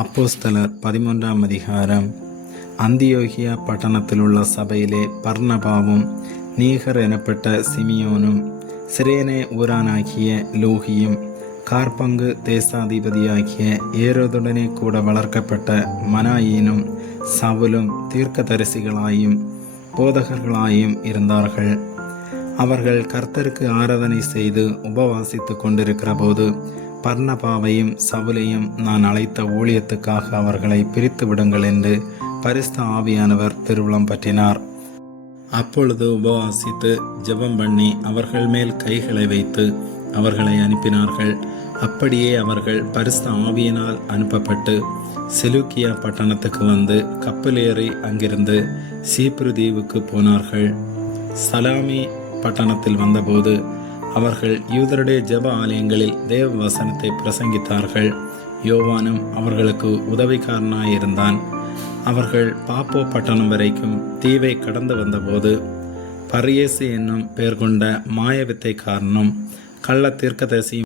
அப்போஸ்தலர் பதிமூன்றாம் அதிகாரம். அந்தியோகியா பட்டணத்தில் உள்ள சபையிலே பர்ணபாவும் நீகர் எனப்பட்ட சிமியோனும் சிரேனே ஊரானாகிய லூகியும் கார்பங்கு தேசாதிபதியாகிய ஏரோதுடனே கூட வளர்க்கப்பட்ட மனாயினும் சவுலும் தீர்க்கதரிசிகளாயும் போதகர்களாயும் இருந்தார்கள். அவர்கள் கர்த்தருக்கு ஆராதனை செய்து உபவாசித்துக் கொண்டிருக்கிற போது பர்ணபாவையும் சவுலையும் நான் அழைத்த ஊழியத்துக்காக அவர்களை பிரித்து விடுங்கள் என்று பரிஸ்த ஆவியானவர் திருவிழம் பற்றினார். அப்பொழுது உபவாசித்து ஜெபம் பண்ணி அவர்கள் மேல் கைகளை வைத்து அவர்களை அனுப்பினார்கள். அப்படியே அவர்கள் பரிஸ்த ஆவியினால் அனுப்பப்பட்டு செலுக்கியா பட்டணத்துக்கு வந்து கப்பலேறி அங்கிருந்து சீப்ரு தீவுக்கு போனார்கள். சலாமி பட்டணத்தில் வந்தபோது அவர்கள் யூதருடைய ஜெப ஆலயங்களில் தேவ வசனத்தை பிரசங்கித்தார்கள். யோவானும் அவர்களுக்கு உதவிக்காரனாயிருந்தான். அவர்கள் பாப்போ பட்டணம் வரைக்கும் தீவை கடந்து வந்தபோது பரியேசு என்னும் பெயர் கொண்ட மாயவித்தை காரணம் கள்ள தீர்க்கதரிசியும்